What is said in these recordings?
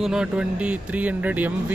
220 300 MV.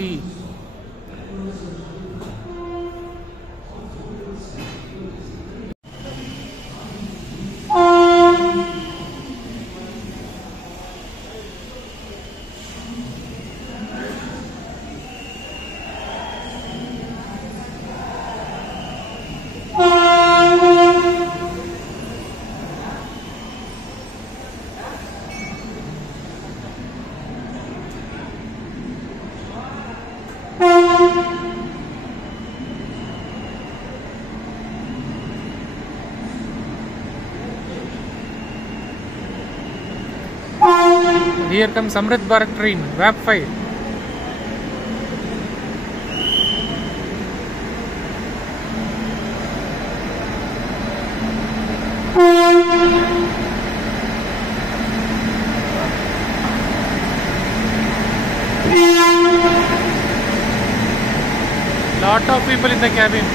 Here comes Amrit Bharat train, VAP 5. Lot of people in the cabin.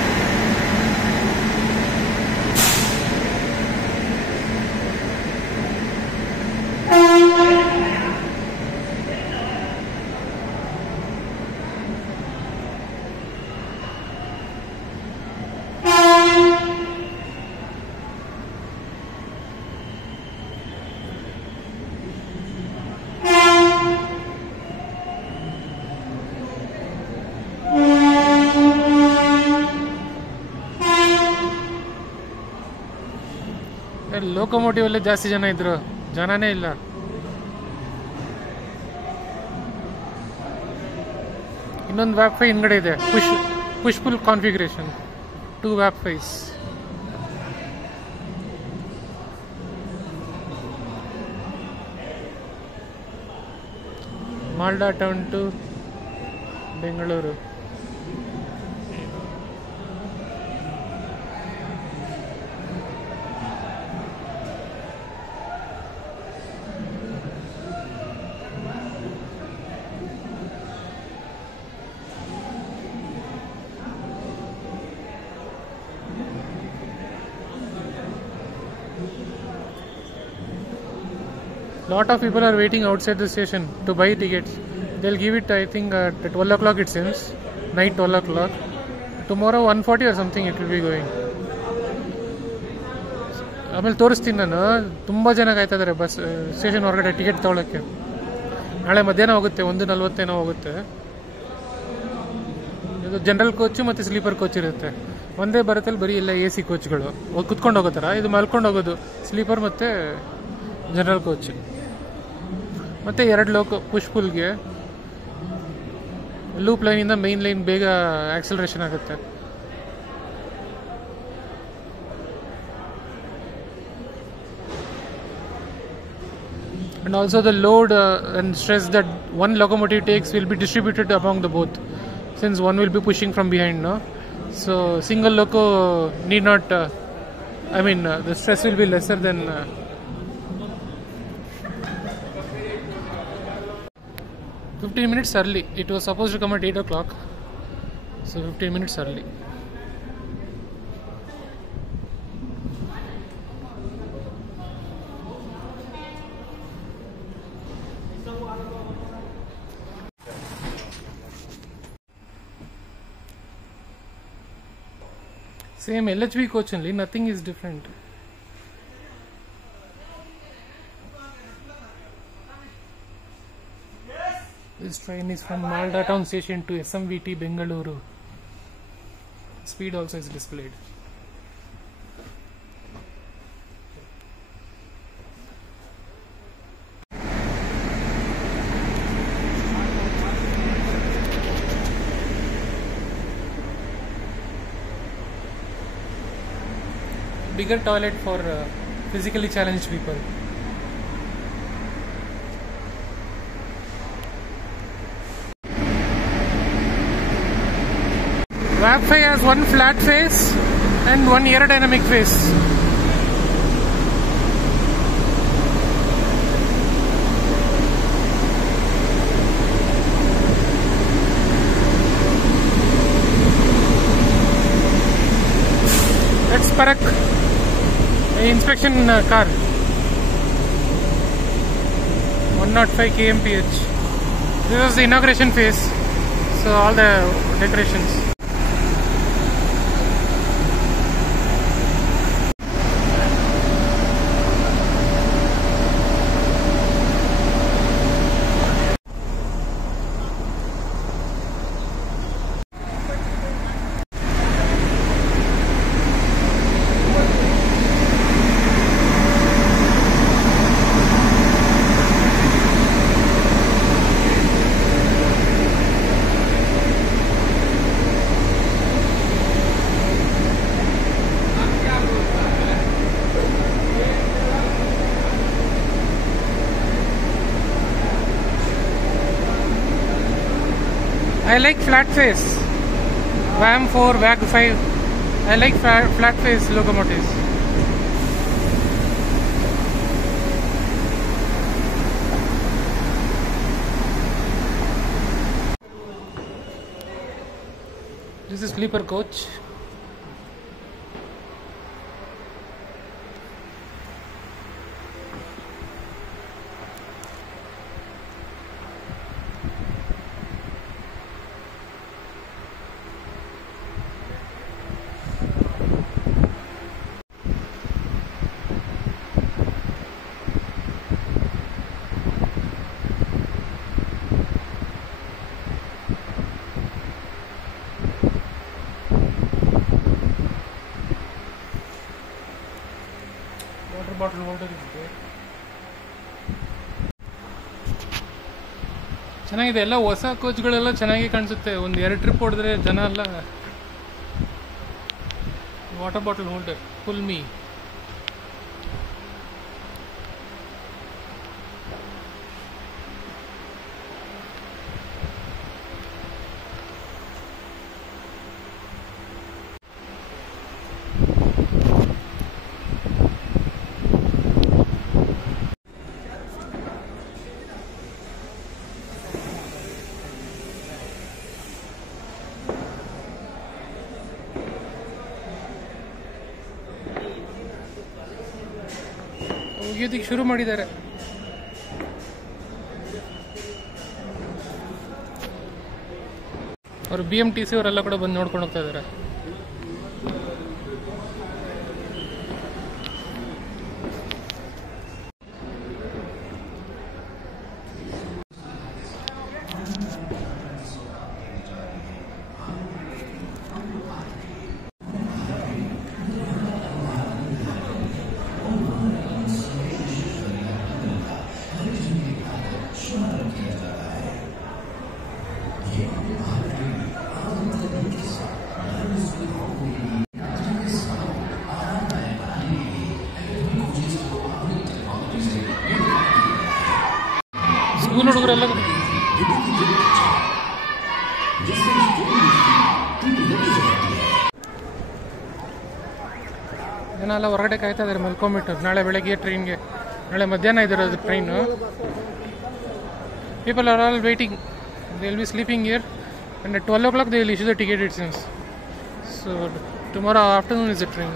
Locomotive ಅಲ್ಲೇ ಜಾಸ್ತಿ ಜನ ಇದ್ರು, ಜನನೇ ಇಲ್ಲ. ಇನ್ನೊಂದು ವ್ಯಾಪ್ 5 ಹಿಂಗಡೆ ಇದೆ, ಪುಷ್ ಪುಲ್ ಕಾನ್ಫಿಗರೇಷನ್, 2 ವ್ಯಾಪ್ 5s. Malda turn to Bengaluru. Lot of people are waiting outside the station to buy tickets. They'll give it, I think, at 12 o'clock it seems. Night 12 o'clock. Tomorrow 1:40 or something it will be going. ಆಮೇಲೆ ತೋರಿಸ್ತೀನಿ ನಾನು. ತುಂಬ ಜನ ಕಾಯ್ತಾ ಇದ್ದಾರೆ bus station ಹೊರಗಡೆ ticket ತೊಗೊಳಕ್ಕೆ. ನಾಳೆ ಮಧ್ಯಾಹ್ನ ಹೋಗುತ್ತೆ, 1:40 ಹೋಗುತ್ತೆ. ಇದು ಜನರಲ್ ಕೋಚು ಮತ್ತು ಸ್ಲೀಪರ್ ಕೋಚ್ ಇರುತ್ತೆ. ಒಂದೇ ಬರುತ್ತಲ್ಲಿ ಬರೀ ಎಲ್ಲ AC ಕೋಚ್ಗಳು ಕುತ್ಕೊಂಡು ಹೋಗೋ ಥರ. ಇದು ಮಲ್ಕೊಂಡು ಹೋಗೋದು ಸ್ಲೀಪರ್ ಮತ್ತು ಜನರಲ್ ಕೋಚ್. ಮತ್ತು 2 ಲೋಕೋ ಪುಷ್ ಪುಲ್ಗೆ. ಲೂಪ್ ಲೈನಿಂದ ಮೈನ್ ಲೈನ್ ಬೇಗ ಆಕ್ಸಲರೇಷನ್ ಆಗುತ್ತೆ. And also the load and stress that one locomotive takes will be distributed among the both, since one will be pushing from behind, no? So single loco need not, the stress will be lesser than 15 minutes early. It was supposed to come at 8 o'clock, so 15 minutes early. Same LHB coach only, nothing is different. This train is from Malda Town Station to SMVT Bengaluru. Speed also is displayed. Bigger toilet for physically challenged people. VAP 5 has one flat face and one aerodynamic face. That's Parak inspection car. 105 kmph. This was the inauguration phase, so all the decorations. I like flat face. VAM 4, VAG 5. I like flat face locomotives. This is sleeper coach. Water bottle holder is there. ಚೆನ್ನಾಗಿದೆ, ಎಲ್ಲ ಹೊಸ ಕೋಚ್ಗಳೆಲ್ಲ ಚೆನ್ನಾಗಿ ಕಾಣಿಸುತ್ತೆ. ಒಂದು 2 trip ಹೊಡೆದ್ರೆ ಜನ ಎಲ್ಲ. Water bottle holder full ಮೀ. ಮುಗಿಯೋದಕ್ಕೆ ಶುರು ಮಾಡಿದ್ದಾರೆ. ಅವರು BMTC ಅವರೆಲ್ಲ ಕೂಡ ಬಂದು ನೋಡ್ಕೊಂಡು ಹೋಗ್ತಾ ಇದ್ದಾರೆ. ಸ್ಕೂಲ್ ಹುಡುಗರೆಲ್ಲ ಜನ ಎಲ್ಲ ಹೊರಗಡೆ ಕಾಯ್ತಾ ಇದ್ದಾರೆ ಮಲ್ಕೊಂಬಿಟ್ಟು. ನಾಳೆ ಬೆಳಗ್ಗೆ ಟ್ರೈನ್ಗೆ, ನಾಳೆ ಮಧ್ಯಾಹ್ನ ಇದಿರೋದು train. People are all waiting. They will be sleeping here, and at 12 o'clock they will issue the ticket, it seems. So tomorrow afternoon is the train.